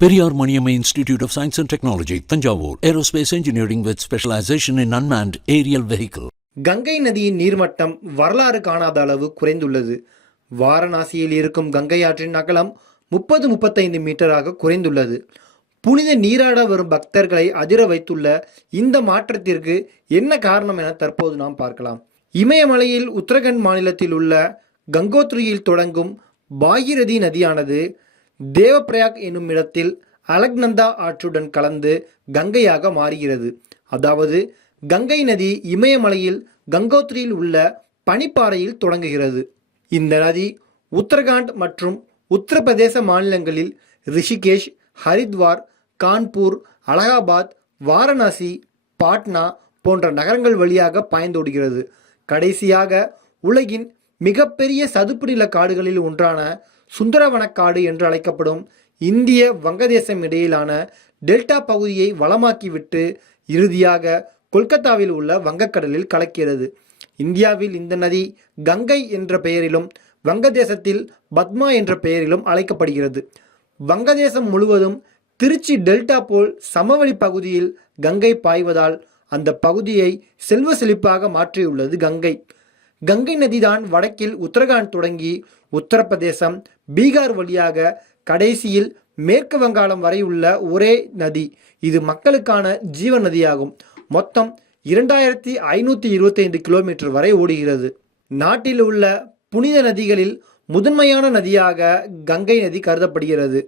Periyar Maniamma Institute of Science and Technology, Thanjavur, Aerospace Engineering with specialization in unmanned aerial vehicle. Ganga நதியின் நீர்மட்டம் வரலாறு காணாத அளவு குறைந்துள்ளது. வாரணாசியில் இருக்கும் கங்கை ஆற்றின் அகலம் 30-35 மீட்டராக குறைந்துள்ளது. புனித நீராட வரும் பக்தர்களை அதிர வைத்துள்ள இந்த மாற்றத்திற்கு என்ன காரணம் என தற்போது நாம் பார்க்கலாம். இமயமலையில் உத்தரகண்ட் மாநிலத்தில் உள்ள கங்கோத்ரியில் தொடங்கும் பாகிரதி நதியானது தேவப்பிரயாக் என்னும் இடத்தில் அலக்நந்தா ஆற்றுடன் கலந்து கங்கையாக மாறுகிறது. அதாவது கங்கை நதி இமயமலையில் கங்கோத்ரியில் உள்ள பனிப்பாறையில் தொடங்குகிறது. இந்த நதி உத்தரகாண்ட் மற்றும் உத்தரப்பிரதேச மாநிலங்களில் ரிஷிகேஷ், ஹரித்வார், கான்பூர், அலகாபாத், வாரணாசி, பாட்னா போன்ற நகரங்கள் வழியாக பாய்ந்தோடுகிறது. கடைசியாக உலகின் மிகப்பெரிய சதுப்பு நில காடுகளில் ஒன்றான சுந்தரவனக்காடு என்று அழைக்கப்படும் இந்திய வங்கதேசம் இடையிலான டெல்டா பகுதியை வளமாக்கிவிட்டு இறுதியாக கொல்கத்தாவில் உள்ள வங்கக்கடலில் கலக்கிறது. இந்தியாவில் இந்த நதி கங்கை என்ற பெயரிலும் வங்கதேசத்தில் பத்மா என்ற பெயரிலும் அழைக்கப்படுகிறது. வங்கதேசம் முழுவதும் திருச்சி டெல்டா போல் சமவெளி பகுதியில் கங்கை பாய்வதால் அந்த பகுதியை செல்வ செழிப்பாக மாற்றியுள்ளது கங்கை. கங்கை நதிதான் வடக்கில் உத்தரகாண்ட் தொடங்கி உத்தரப்பிரதேசம், பீகார் வழியாக கடைசியில் மேற்கு வங்காளம் வரை உள்ள ஒரே நதி. இது மக்களுக்கான ஜீவ நதியாகும். மொத்தம் 2525 கிலோமீட்டர் வரை ஓடுகிறது. நாட்டில் உள்ள புனித நதிகளில் முதன்மையான நதியாக கங்கை நதி கருதப்படுகிறது.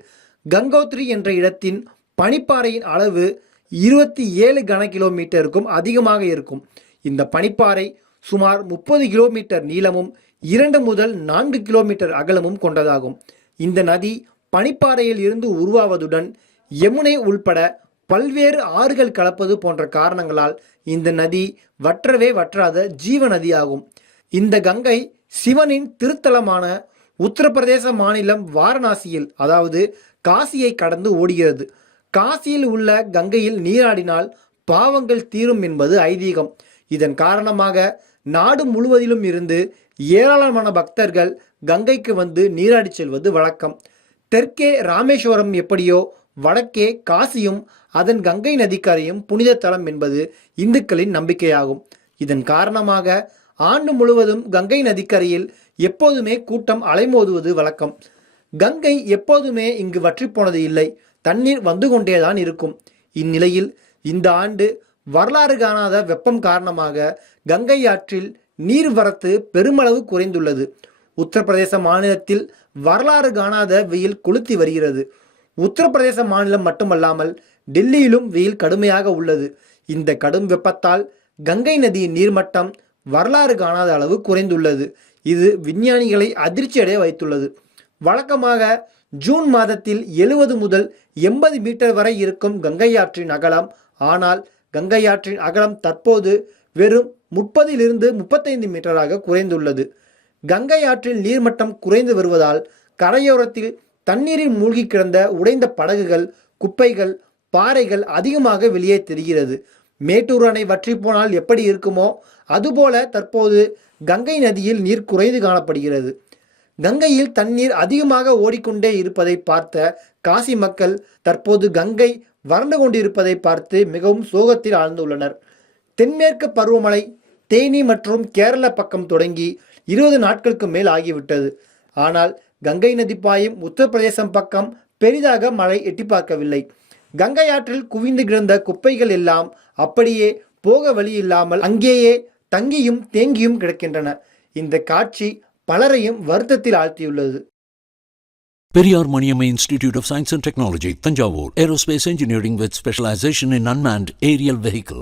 கங்கோத்ரி என்ற இடத்தின் பனிப்பாறையின் அளவு 27 கன கிலோமீட்டருக்கும் அதிகமாக இருக்கும். இந்த பனிப்பாறை சுமார் 30 கிலோமீட்டர் நீளமும் 2 முதல் 4 கிலோமீட்டர் அகலமும் கொண்டதாகும். இந்த நதி பனிப்பாறையில் இருந்து உருவாவதுடன் யமுனை உள்பட பல்வேறு ஆறுகள் கலப்பது போன்ற காரணங்களால் இந்த நதி வற்றவே வற்றாத ஜீவ நதியாகும். இந்த கங்கை சிவனின் திருத்தலமான உத்தரப்பிரதேச மாநிலம் வாரணாசியில், அதாவது காசியை கடந்து ஓடுகிறது. காசியில் உள்ள கங்கையில் நீராடினால் பாவங்கள் தீரும் என்பது ஐதீகம். இதன் காரணமாக நாடு முழுவதிலும் இருந்து ஏராளமான பக்தர்கள் கங்கைக்கு வந்து நீராடி செல்வது வழக்கம். தெற்கே ராமேஸ்வரம் எப்படியோ வடக்கே காசியும் அதன் கங்கை நதிக்கரையும் புனித தலம் என்பது இந்துக்களின் நம்பிக்கையாகும். இதன் காரணமாக ஆண்டு முழுவதும் கங்கை நதிக்கரையில் எப்போதுமே கூட்டம் அலைமோதுவது வழக்கம். கங்கை எப்போதுமே இங்கு வற்றி போனது இல்லை, தண்ணீர் வந்து கொண்டேதான் இருக்கும். இந்நிலையில் இந்த ஆண்டு வரலாறு காணாத வெப்பம் காரணமாக கங்கை ஆற்றில் நீர்வரத்து பெருமளவு குறைந்துள்ளது. உத்தரப்பிரதேச மாநிலத்தில் வரலாறு காணாத வெயில் கொளுத்தி வருகிறது. உத்தரப்பிரதேச மாநிலம் மட்டுமல்லாமல் டெல்லியிலும் வெயில் கடுமையாக உள்ளது. இந்த கடும் வெப்பத்தால் கங்கை நதியின் நீர்மட்டம் வரலாறு காணாத அளவு குறைந்துள்ளது. இது விஞ்ஞானிகளை அதிர்ச்சியடைய வைத்துள்ளது. வழக்கமாக ஜூன் மாதத்தில் 70 முதல் 80 மீட்டர் வரை இருக்கும் கங்கை ஆற்றின் அகலம். ஆனால் கங்கை ஆற்றின் அகலம் தற்போது வெறும் 30-35 மீட்டராக குறைந்துள்ளது. கங்கை ஆற்றில் நீர்மட்டம் குறைந்து வருவதால் கரையோரத்தில் தண்ணீரில் மூழ்கி கிடந்த உடைந்த படகுகள், குப்பைகள், பாறைகள் அதிகமாக வெளியே தெரிகிறது. மேட்டூர் அணை வற்றி போனால் எப்படி இருக்குமோ அதுபோல தற்போது கங்கை நதியில் நீர் குறைந்து காணப்படுகிறது. கங்கையில் தண்ணீர் அதிகமாக ஓடிக்கொண்டே இருப்பதை பார்த்த காசி மக்கள் தற்போது கங்கை வறண்டு கொண்டிருப்பதை பார்த்து மிகவும் சோகத்தில் ஆழ்ந்துள்ளனர். தென்மேற்கு பருவமழை தேனி மற்றும் கேரள பக்கம் தொடங்கி 20 நாட்களுக்கு மேல் ஆகிவிட்டது. ஆனால் கங்கை நதி பாயும் உத்தரப்பிரதேசம் பக்கம் பெரிதாக மழை எட்டி பார்க்கவில்லை. கங்கை ஆற்றில் குவிந்து கிடந்த குப்பைகள் எல்லாம் அப்படியே போக வழி இல்லாமல் அங்கேயே தங்கியும் தேங்கியும் கிடக்கின்றன. இந்த காட்சி பலரையும் வருத்தத்தில் ஆழ்த்தியுள்ளது. Periyar Maniamma Institute of Science and Technology, Thanjavur, Aerospace Engineering with specialization in unmanned aerial vehicle.